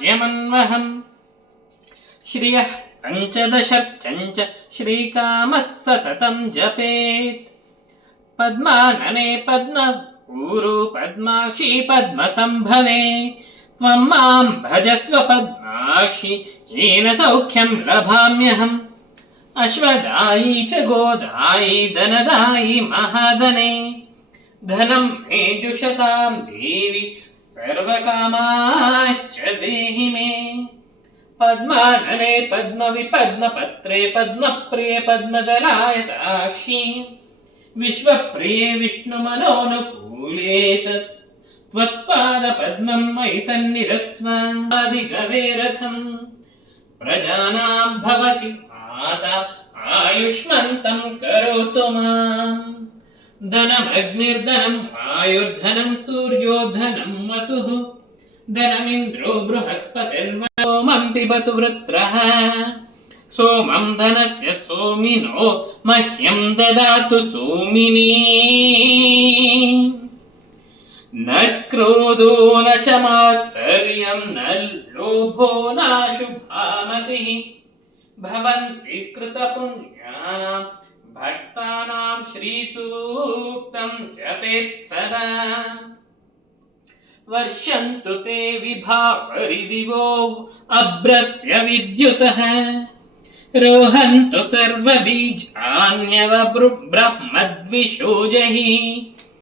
राज्यमन्वहम् श्रियः पञ्चदशर्चञ्च श्रीकामः सततं जपेत् पद्मानने पद्मपूरो पद्माक्षी पद्मसम्भवे त्वं मां भजस्व पद्माक्षि येन सौख्यं लभाम्यहम् अश्वदायी च गोदायी धनदायी महाधने धनं मे जुषतां देवी सर्वकामाश्च देहि मे पद्मानने पद्मविपद्मपत्रे पद्मप्रिये पद्मदलायताक्षी विश्वप्रिये विष्णुमनोनुकूले त्वत्पादपद्मं मयि सन्निधत्स्व आदिगवेरथम् प्रजानां भवसि माता आयुष्मन्तं करोतु माम् धनमग्निर्धनम् आयुर्धनं सूर्यो धनं वसुः धनमिन्द्रो बृहस्पतिर्वोमं पिबतु वृत्रः सोमं धनस्य सोमिनो मह्यं ददातु सोमिनी न क्रोधो न च मात्सर्यं न लोभो नाशुभामतिः भवन्ति कृतपुण्यानां भक्तानां श्रीसूक्तं जपेत् सदा वर्षन्तु ते विभावरिदिवो अभ्रस्य विद्युतः रोहन्तु सर्वबीजान्यव ब्रह्मद्विषोजहि